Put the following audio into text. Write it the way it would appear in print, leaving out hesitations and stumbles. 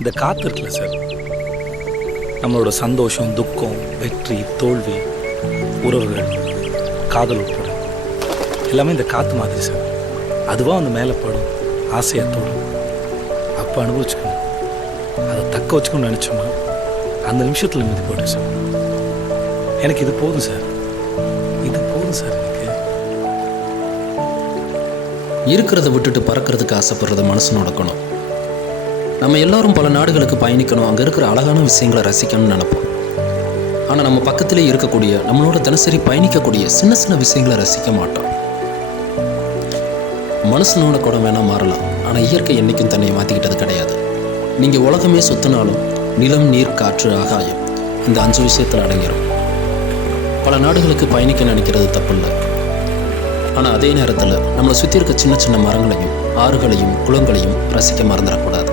இந்த காற்று இருக்குல்ல சார், நம்மளோட சந்தோஷம், துக்கம், வெற்றி, தோல்வி, உறவுகள், காதல் உட்பட எல்லாமே இந்த காற்று மாதிரி சார். அதுவாக வந்து மேலே படும், ஆசையாக தோடும். அப்போ அனுபவிச்சுக்கணும். அதை தக்க வச்சுக்கணும்னு நினச்சோம்னா அந்த நிமிஷத்தில் நிம்மதி போய்டும் சார். எனக்கு இது போதும் சார், இது போதும் சார். எனக்கு இருக்கிறத விட்டுட்டு பறக்கிறதுக்கு ஆசைப்படுறது மனசனோட குணம். நம்ம எல்லாரும் பல நாடுகளுக்கு பயணிக்கணும், அங்கே இருக்கிற அழகான விஷயங்களை ரசிக்கணும்னு நினைப்போம். ஆனால் நம்ம பக்கத்திலே இருக்கக்கூடிய, நம்மளோட தினசரி பயணிக்கக்கூடிய சின்ன சின்ன விஷயங்களை ரசிக்க மாட்டோம். மனசனோட குணம் வேணால் மாறலாம், ஆனால் இயற்கை என்றைக்கும் தன்னை மாற்றிக்கிட்டது கிடையாது. நீங்கள் உலகமே சுற்றினாலும் நிலம், நீர், காற்று, ஆகாயம் இந்த 5 விஷயத்தில் அடங்கிடும். பல நாடுகளுக்கு பயணிக்க நினைக்கிறது தப்பு இல்லை. ஆனால் அதே நேரத்தில் நம்மளை சுற்றி இருக்க சின்ன சின்ன மரங்களையும், ஆறுகளையும், குளங்களையும் ரசிக்க மறந்துடக்கூடாது.